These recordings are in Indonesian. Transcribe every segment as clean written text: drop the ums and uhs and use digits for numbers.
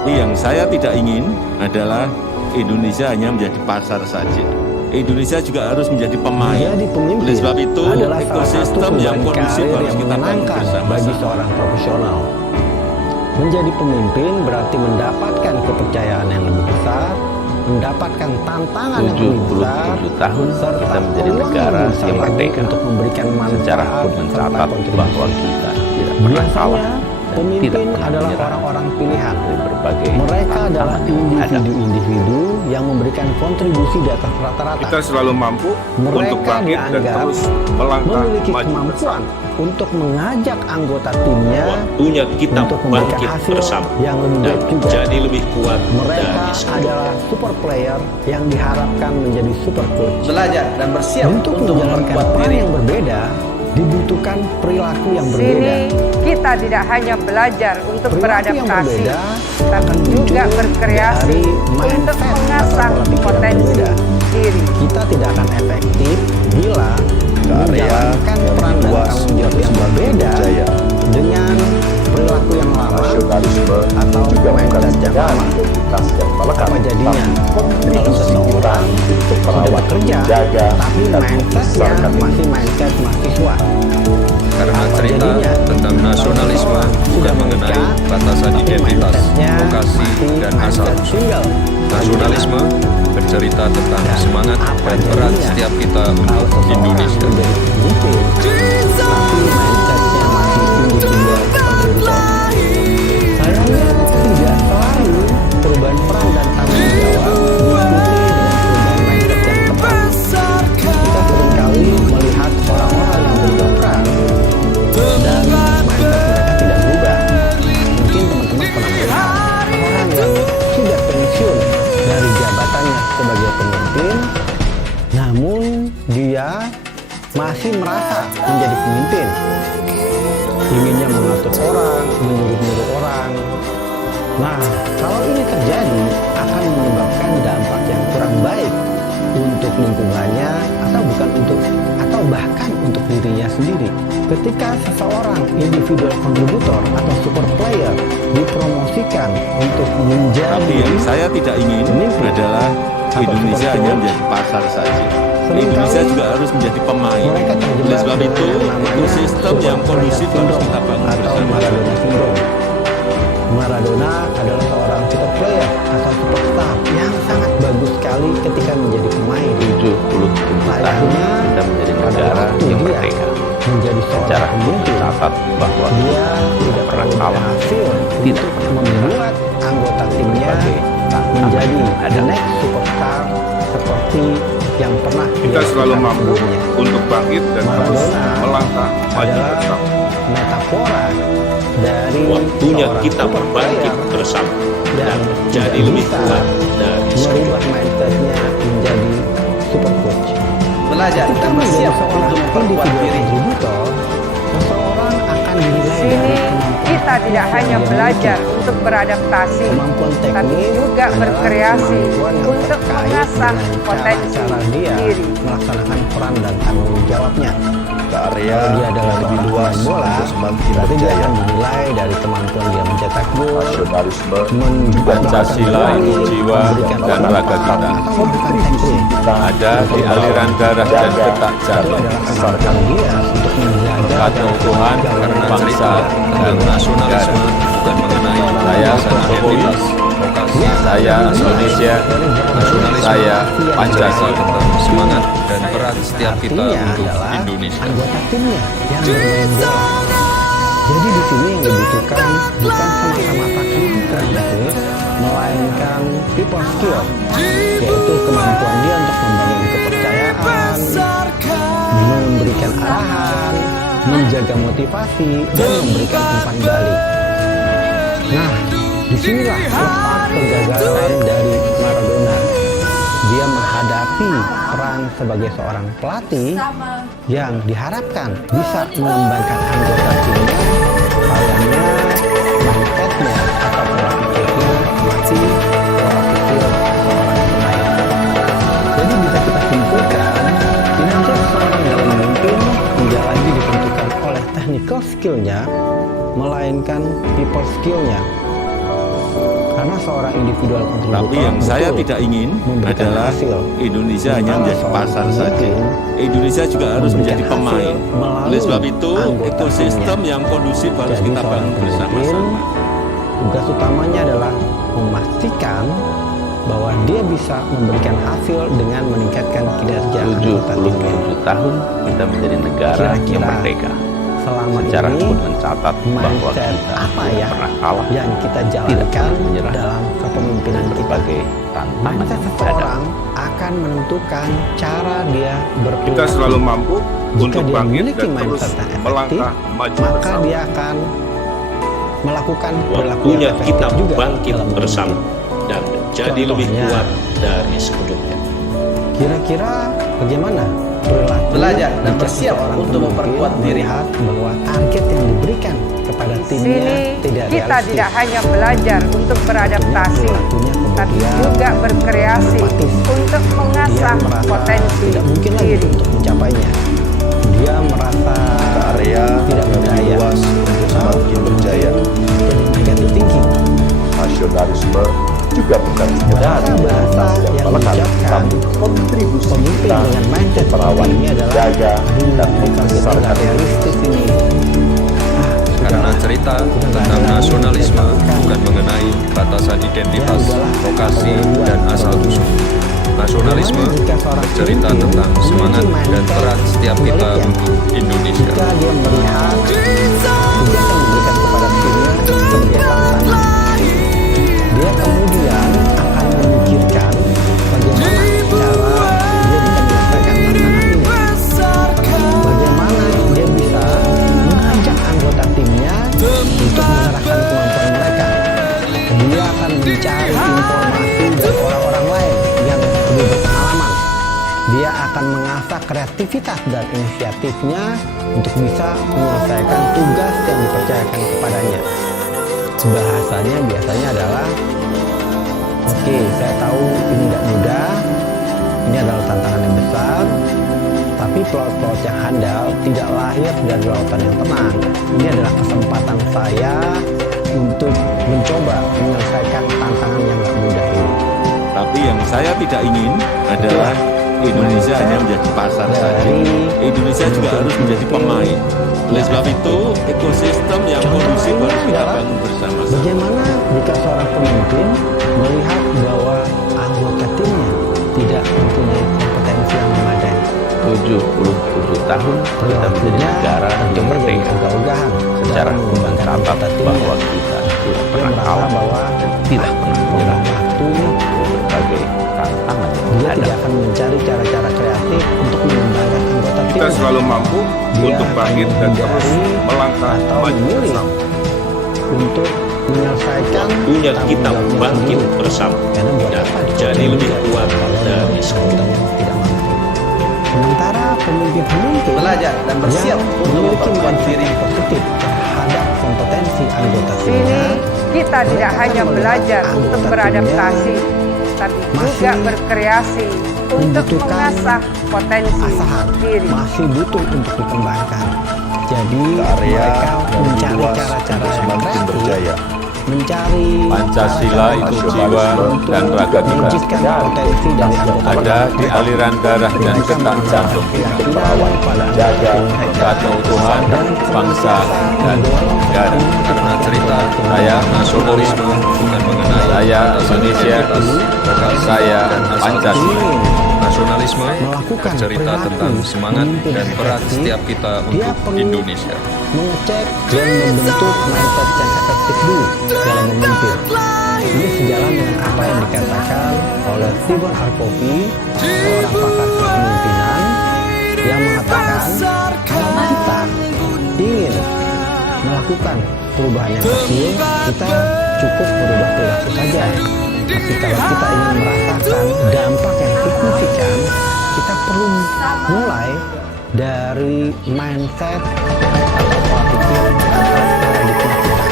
Tapi yang saya tidak ingin adalah Indonesia hanya menjadi pasar saja. Indonesia juga harus menjadi pemain. Menjadi pemimpin Oleh sebab itu, adalah salah satu ekosistem yang sumber kondusif karir harus yang kita bangun menyenangkan bagi bersama-sama. seorang profesional. Menjadi pemimpin berarti mendapatkan kepercayaan yang lebih besar, mendapatkan tantangan yang lebih besar, 77 tahun serta kita menjadi peluang negara lebih besar yang lagi merdeka. untuk memberikan manfaat Sejarah pun serta mencatat kontribusi. bahwa kita tidak pernah salah Biasanya, dan tidak pemimpin pernah adalah menyerah orang-orang pilihan. dari berbagai Mereka adalah tantangan yang ada. individu-individu yang memberikan kontribusi di atas rata-rata. Kita selalu mampu untuk Mereka bangkit dan dianggap terus melangkah memiliki maju kemampuan bersama. untuk mengajak anggota timnya Waktunya kita untuk memberikan bangkit hasil bersama yang lebih dan baik juga. jadi lebih kuat Mereka dari sebelumnya. adalah super player yang diharapkan menjadi super coach. Belajar dan bersiap Untuk menjalankan memperkuat peran diri. yang berbeda, dibutuhkan perilaku yang berbeda. Sini kita tidak hanya belajar untuk Perilaku yang beradaptasi, berbeda tapi akan juga muncul berkreasi dari untuk mindset mengasah atau pola pikir yang potensi berbeda. diri. Kita tidak akan efektif bila menjalankan peran dan tanggung jawab yang berbeda dengan perilaku yang lama atau mindset yang lama. Apa jadinya kalau seseorang sudah bekerja tapi mindsetnya masih mindset mahasiswa? Karena Apa cerita jadinya tentang kalau nasionalisme seseorang bukan sudah mengenai menikah, batasan tapi identitas, mindsetnya lokasi, masih dan asal mindset usul. single? Nasionalisme bercerita tentang Dan semangat apa dan peran jadinya setiap kita kalau untuk seseorang Indonesia. menjadi pemimpin tapi mindsetnya masih individual contributor? Sayangnya tidak selalu perubahan peran dan tanggung jawab diikuti dengan perubahan mindset yang tepat. Kita seringkali melihat orang-orang yang berubah peran dan mindset mereka tidak berubah. Mungkin teman-teman pernah melihat orang yang sudah pensiun dari jabatannya sebagai pemimpin, namun dia masih merasa menjadi pemimpin. Inginnya mengatur orang, menyuruh-nyuruh orang. Nah, kalau ini terjadi akan menyebabkan dampak yang kurang baik untuk lingkungannya atau bahkan untuk dirinya sendiri. Ketika seseorang individual kontributor atau super player dipromosikan untuk menjadi Tapi yang saya tidak ingin pemimpin adalah atau Indonesia super hanya coach, menjadi pasar saja. seringkali Indonesia juga harus menjadi pemain. mereka terjebak Oleh sebab dengan itu, yang namanya ekosistem super yang player kondusif harus syndrome kita bangun atau bersama. Maradona syndrome. Maradona adalah seorang super player atau superstar yang sangat bagus sekali ketika menjadi pemain. 77 tahun Sayangnya, kita menjadi pada negara waktu yang dia merdeka. menjadi seorang Sejarah pun pemimpin, mencatat bahwa dia tidak pernah pernah salah, berhasil tidak untuk pernah membuat anggota timnya berbagai tantangan menjadi yang ada. the next superstar seperti yang pernah Kita dia selalu lakukan mampu sebelumnya. untuk bangkit dan terus Maradona melangkah maju adalah bersama. metafora dari Waktunya seorang kita super berbangkit player bersama dan dan tidak jadi lebih bisa kuat dari sebelumnya. merubah mindsetnya menjadi super coach. Belajar Ketika dan menjadi bersiap seorang untuk memperkuat individual diri. kontributor, seseorang akan dinilai Sini dari kemampuan kita tidak yang hanya dia belajar miliki. untuk beradaptasi, Kemampuan tapi teknis juga adalah berkreasi kemampuan yang untuk terkait mengasah dengan potensi cara dia diri. melaksanakan peran dan tanggung jawabnya. area Kalau dia adalah lebih seorang luas pemain bola, untuk semakin berarti dia berjaya. akan dinilai dari kemampuan dia mencetak gol, Nasionalisme Pancasila itu jiwa dan raga kita. atau memberikan tackling. Ada di aliran darah dan detak Itu jantung. adalah kemampuan dia untuk menjaga Mengangkat dan keutuhan menjaga bangsa dan Nasionalisme negara. bukan mengenai Saya batasan Jokowi, identitas, lokasi, saya Indonesia, nasionalisme saya Pancasila. tentang semangat dan peran setiap kita Artinya untuk adalah Indonesia. anggota timnya yang bermain bola. Jadi di sini yang dibutuhkan bukan semata-mata kemampuan teknis, melainkan people skill, yaitu kemampuan dia untuk membangun kepercayaan, memberikan arahan, menjaga motivasi, dan memberikan umpan balik. Nah, disinilah letak kegagalan dari Maradona. Dia menghadapi peran sebagai seorang pelatih yang diharapkan bisa mengembangkan anggota timnya, padanya mindsetnya atau pola pikirnya masih pola pikir seorang pemain. Jadi bisa kita simpulkan, kinerja seorang dalam memimpin tidak lagi ditentukan oleh technical skillnya, melainkan people skillnya. Karena seorang individual kontributor Tapi yang saya betul tidak ingin memberikan adalah hasil. Indonesia hanya Sementara menjadi seorang pasar pemimpin saja. Indonesia juga harus menjadi memberikan pemain. hasil melalui Oleh sebab itu, anggota ekosistem timnya. yang kondusif harus Jadi kita seorang bangun pemimpin bersama-sama. tugas utamanya adalah memastikan bahwa dia bisa memberikan hasil dengan meningkatkan kinerja anggota timnya. 77 tahun kita menjadi negara yang Kira-kira merdeka. Selama Sejarah ini pun mencatat bahwa mindset kita apa tidak ya pernah kalah yang kita tidak jalankan pernah menyerah. dalam kepemimpinan kita. Berbagai tantangan Mindset yang ada. seseorang akan menentukan cara dia berperilaku. Kita selalu mampu Jika untuk dia bangkit memiliki dan terus mindset yang efektif, melangkah maju maka bersama. dia akan melakukan perilaku yang Waktunya efektif kita juga bangkit dalam bersama dan jadi lebih Contohnya, kuat dari sebelumnya. Kira-kira bagaimana perilaku Belajar dan jika bersiap seorang untuk pemimpin memperkuat diri. melihat bahwa target yang diberikan kepada Di timnya sini tidak kita realistis. tidak hanya belajar untuk beradaptasi, Perilakunya tapi kemudian juga berkreasi apatis. untuk Dia mengasah merasa potensi tidak mungkin lagi diri. untuk mencapainya. Dia merasa area tidak yang berdaya, lebih luas untuk semakin berjaya. jadi negative thinking. Nasionalisme juga bukan sekedar Bahasa yang melekat, diucapkan tapi kontribusi pemimpin kita dengan mindset merawat, seperti ini adalah jaga, dan kita membesarkan nggak realistis ini. Karena cerita tentang nasionalisme bukan mengenai batasan identitas, lokasi, dan asal-usul. Nasionalisme bercerita tentang semangat dan peran setiap kita untuk Indonesia. Jika dia melihat tugas yang diberikan kepada timnya sebagai tantangan, dia kemudian akan memikirkan bagaimana cara dia bisa menyelesaikan tantangan ini. Bagaimana dia bisa mengajak anggota timnya untuk mengerahkan kemampuan mereka. Dia akan mencari informasi dari orang-orang lain yang lebih berpengalaman. Dia akan mengasah kreativitas dan inisiatifnya untuk bisa menyelesaikan tugas yang dipercayakan kepadanya. Bahasanya biasanya adalah, oke, saya tahu ini tidak mudah, ini adalah tantangan yang besar, tapi pelaut-pelaut yang handal tidak lahir dari lautan yang tenang. Ini adalah kesempatan saya untuk mencoba menyelesaikan tantangan yang tidak mudah ini. Tapi yang saya tidak ingin adalah Indonesia hanya menjadi pasar saja. Indonesia juga harus menjadi pemain. Oleh sebab itu, ekosistem yang kondusif harus kita bangun bersama-sama. Bagaimana jika seorang pemimpin melihat bahwa anggota timnya tidak mempunyai kompetensi yang memadai? 77 tahun kita menjadi negara yang merdeka. Ogah-ogahan Sejarah dalam pun mengembangkan mencatat anggota timnya. bahwa kita tidak Dia pernah merasa kalah bahwa dan tidak pernah menyerah. waktu Berbagai tantangan yang dia ada. tidak akan mencari cara-cara kreatif untuk mengembangkan anggota Kita timnya. selalu mampu Dia untuk bangkit akan dan terus menghindari melangkah atau maju memilih bersama. untuk menyelesaikan Waktunya kita tanggung jawabnya bangkit sendiri. bersama Karena buat dan apa jadi dia lebih juga kuat kalau dari sebelumnya. anggotanya tidak mampu. Sementara pemimpin Belajar dan bersiap yang untuk memiliki memperkuat mindset diri. yang positif terhadap kompetensi anggota Di timnya, sini kita tidak mereka hanya akan belajar melihat untuk anggota beradaptasi, timnya tapi masih juga berkreasi untuk membutuhkan mengasah potensi asahan, diri. masih butuh untuk dikembangkan. Jadi Ke area mereka yang lebih mencari luas cara-cara untuk yang semakin kreatif, berjaya. mencari Pancasila itu jiwa dan raga kita. mewujudkan potensi dari anggota Ada di aliran darah dan detak jantung kita. keyakinan pada jaga, Tingkat keutuhan bangsa dan negara. Karena cerita Saya nasionalisme bukan mengenai Saya batasan Indonesia. identitas, lokasi, Saya dan asal-usul. Pancasila. Nasionalisme melakukan bercerita perilaku tentang semangat pemimpin dan yang peran efektif, setiap kita dia untuk perlu Indonesia. mengecek dan membentuk mindset yang efektif dulu dalam memimpin. Ini sejalan dengan apa yang dikatakan oleh Stephen R. Covey, seorang pakar kepemimpinan, yang mengatakan kalau kita ingin melakukan perubahan yang kecil, kita cukup merubah perilaku saja. Tapi kalau kita ingin merasakan dampak yang signifikan, kita perlu mulai dari mindset atau pola pikir atau paradigma kita.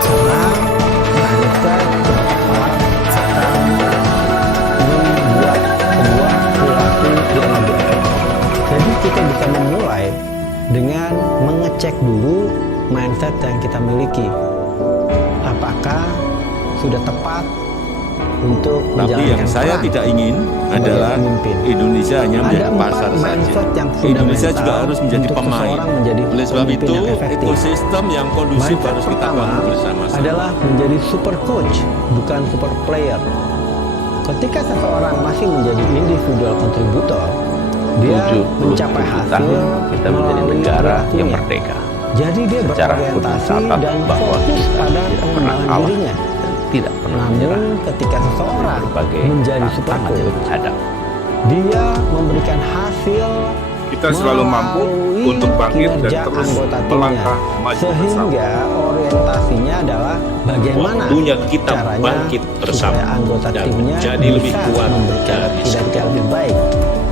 Karena mindset yang tepat akan membuat sebuah perilaku yang lebih efektif. Jadi kita bisa memulai dengan mengecek dulu mindset yang kita miliki. Apakah sudah tepat untuk Tapi yang menjalankan saya peran tidak ingin sebagai adalah pemimpin. Indonesia hanya Ada menjadi 4 pasar saja. mindset yang Indonesia fundamental juga harus menjadi untuk pemain. seseorang menjadi Oleh sebab pemimpin itu, yang efektif. ekosistem yang kondusif Mindset harus kita pertama bangun bersama-sama. adalah menjadi super coach, bukan super player. Ketika seseorang masih menjadi individual kontributor, dia 77 mencapai hasil tahun kita menjadi melalui negara yang perilakunya. merdeka. Jadi dia Secara pun berorientasi mencatat dan bahwa fokus kita pada tidak pernah pengembangan kalah dirinya. dan tidak pernah menyerah. Namun ketika seseorang Berbagai menjadi super tantangan yang coach, dihadap. dia memberikan hasil Kita selalu mampu melalui untuk bangkit dan kinerja terus anggota timnya. melangkah maju bersama. Sehingga orientasinya adalah bagaimana Waktunya kita caranya bangkit bersama supaya anggota dan timnya menjadi lebih bisa kuat memberikan dari kinerja lebih baik.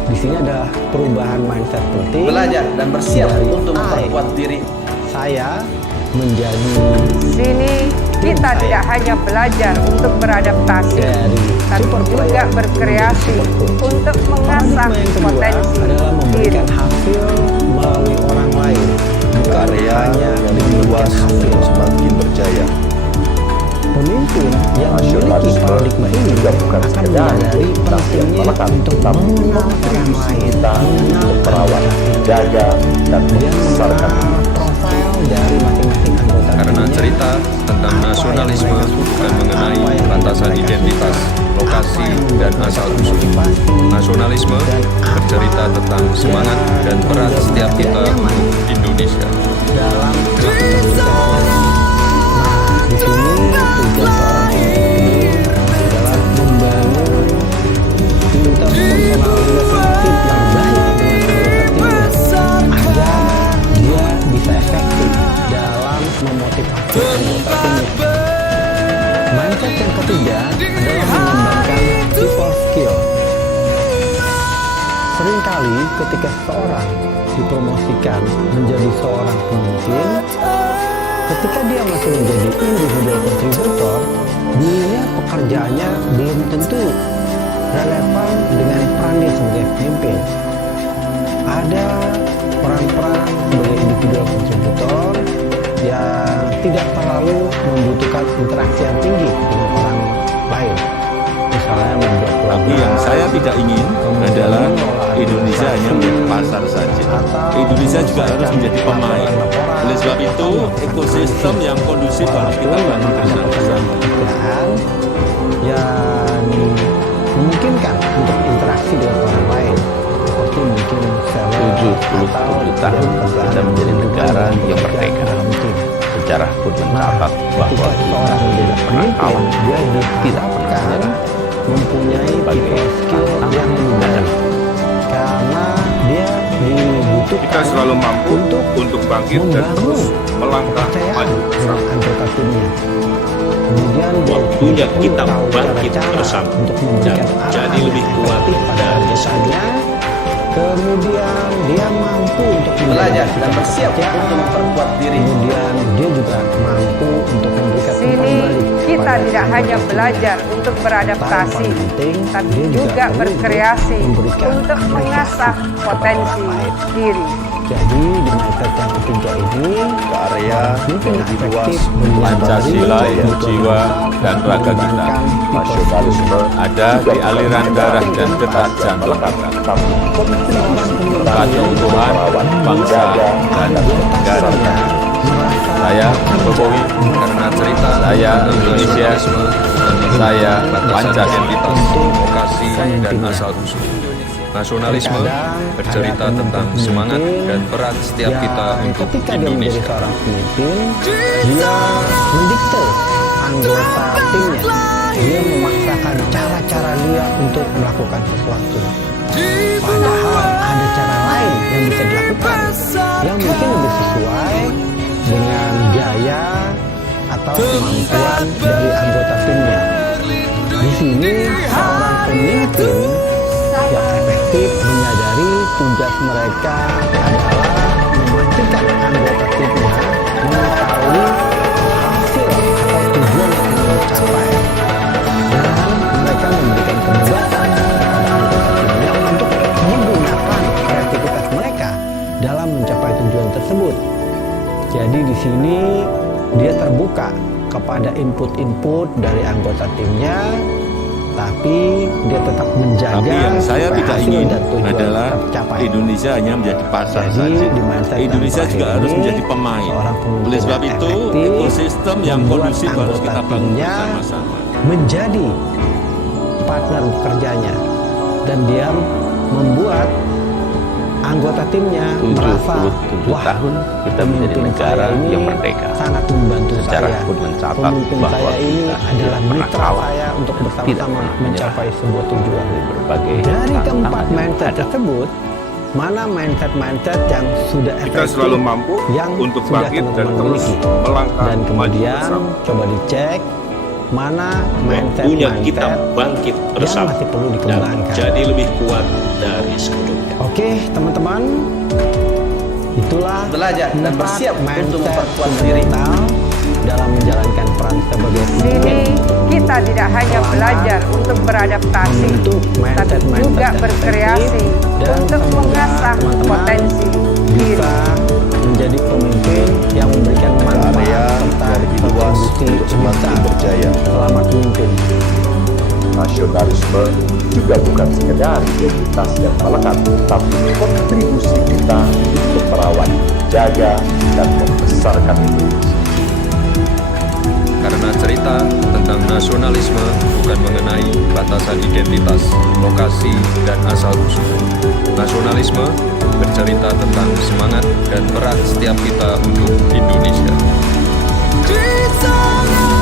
Di sini adalah perubahan mindset penting. Belajar dan bersiap Dari untuk I. memperkuat diri. Saya menjadi Sini kita Saya. tidak hanya belajar untuk beradaptasi, dari tapi super juga player berkreasi menjadi super coach. untuk mengasah Paradigma yang kedua potensi adalah diri. memberikan hasil melalui orang lain, bukan Karya hanya yang memberikan luas hasil. semakin berjaya. Pemimpin yang memiliki Nasionalisme paradigma ini juga bukan akan sekedar menyadari pentingnya melekat, untuk tapi mengenal orang kontribusi lain, kita mengenal untuk merawat, menjaga, dan dia membesarkan mengenal profil dari masing-masing anggota Karena timnya, cerita tentang apa nasionalisme yang mereka suka, bukan mengenai apa yang batasan mereka identitas, suka, lokasi, apa yang dan mereka asal usul. termotivasi, Nasionalisme dan apa bercerita tentang semangat dan peran yang setiap membuat kita dia nyaman untuk Indonesia. dalam melakukan tugasnya. Nah, di sini tugas seorang pemimpin adalah membangun interpersonal relationship yang baik dengan anggota timnya agar dia bisa efektif dalam memotivasi anggota timnya. Mindset yang ketiga adalah mengembangkan people skill. Seringkali ketika seseorang dipromosikan menjadi seorang pemimpin, ketika dia masih menjadi individual kontributor, dirinya pekerjaannya belum tentu relevan dengan peran dia sebagai pemimpin. Ada peran-peran sebagai individual kontributor yang tidak terlalu membutuhkan interaksi yang tinggi dengan orang lain. Misalnya membuat Tapi yang saya tidak ingin adalah Indonesia hanya menjadi pasar saja. Indonesia juga harus menjadi pemain. Oleh sebab itu, ekosistem yang kondusif harus kita bangun bersama-sama. pekerjaan yang memungkinkan untuk interaksi dengan orang lain, seperti mungkin seller 77 tahun kita menjadi negara yang merdeka. dalam tim. Sejarah pun mencatat bahwa Ketika kita seorang menjadi tidak pernah pemimpin, kalah, dia tidak pernah diharapkan menyerah. mempunyai Berbagai people skill tantangan yang lebih dihadap. baik, karena dia dibutuhkan Kita selalu mampu untuk bangkit dan terus melangkah kepercayaan maju dengan bersama. anggota timnya. Kemudian dia Waktunya juga perlu kita tahu bangkit cara-cara bersama untuk dan memberikan menjadi arahan lebih yang kuat efektif pada dari anggotanya. Kemudian dia mampu untuk Belajar menjaga dan bersiap pekerjaan. untuk memperkuat diri. Kemudian dia juga mampu untuk memberikan umpan Sini balik kita kepada tidak anggota hanya tim. belajar untuk Yang beradaptasi, paling penting, tapi dia juga perlu berkreasi memberikan untuk apresiasi mengasah kepada potensi orang lain. diri. Jadi di mindset yang ketiga ini, Karya mungkin yang lebih luas efektif Pancasila itu jiwa dan raga kita. nasionalisme Ada di aliran darah dan detak jantung melekat, kita. tapi kontribusi kita Bagi untuk Tuhan, merawat, bangsa, menjaga, dan dan negara. membesarkan. Saya Jokowi, Karena cerita Saya tentang Indonesia, nasionalisme bukan mengenai saya batasan Pancasila. identitas, lokasi, dan asal usul. Nasionalisme bercerita tentang semangat dan peran setiap kita untuk ketika dia menjadi Indonesia. seorang pemimpin, dia mendikte anggota timnya. Dia memaksakan cara-cara dia untuk melakukan sesuatu. Padahal ada cara lain yang bisa dilakukan yang mungkin lebih sesuai dengan gaya atau kemampuan dari anggota timnya. Di sini seorang pemimpin yang efektif menyadari tugas mereka adalah memastikan anggota timnya mengetahui hasil atau tujuan yang ingin dicapai, dan mereka memberikan kebebasan kepada anggota timnya untuk menggunakan kreativitas mereka dalam mencapai tujuan tersebut. Jadi di sini dia terbuka kepada input input dari anggota timnya, tapi dia tetap menjaga Tapi yang saya supaya tidak hasil ingin dan tujuan adalah tercapai. Indonesia hanya menjadi pasar Jadi, saja. di mindset yang Indonesia terakhir juga harus ini, menjadi pemain. seorang pemimpin Oleh sebab yang itu, efektif ekosistem yang membuat kondusif harus anggota kita bangun timnya bersama-sama. menjadi partner bekerjanya, dan dia membuat anggota timnya merasa, 77 wah, tahun kita menjadi pemimpin negara saya ini yang merdeka. sangat membantu Sejarah saya. pun mencatat Pemimpin bahwa saya ini kita adalah tidak pernah mitra kalah, saya untuk tidak bersama-sama pernah mencapai sebuah tujuan. berbagai Dari keempat tantangan yang mindset ada. tersebut, mana mindset yang sudah Kita efektif, selalu mampu yang untuk sudah bangkit dan teman-teman terus miliki. melangkah Dan maju kemudian bersama. coba dicek mana Waktunya kita mindset bangkit yang bersama masih perlu dan dikembangkan. jadi lebih kuat dari sebelumnya. Oke, teman-teman, itulah Belajar dan 4 bersiap untuk mindset memperkuat diri. fundamental dalam menjalankan peran sebagai Di sini pemimpin, kita tidak hanya belajar untuk beradaptasi, membentuk tapi mindset-mindset juga yang berkreasi efektif, dan untuk semoga mengasah teman-teman potensi diri. bisa menjadi pemimpin yang memberikan manfaat Area serta yang lebih luas kontribusi untuk semakin besar. berjaya. Selamat memimpin. Nasionalisme juga bukan sekedar identitas yang melekat, tapi kontribusi kita untuk merawat, jaga, dan membesarkan Indonesia. Karena cerita tentang nasionalisme bukan mengenai batasan identitas, lokasi, dan asal-usul. Nasionalisme bercerita tentang semangat dan peran setiap kita untuk Indonesia. Dreams on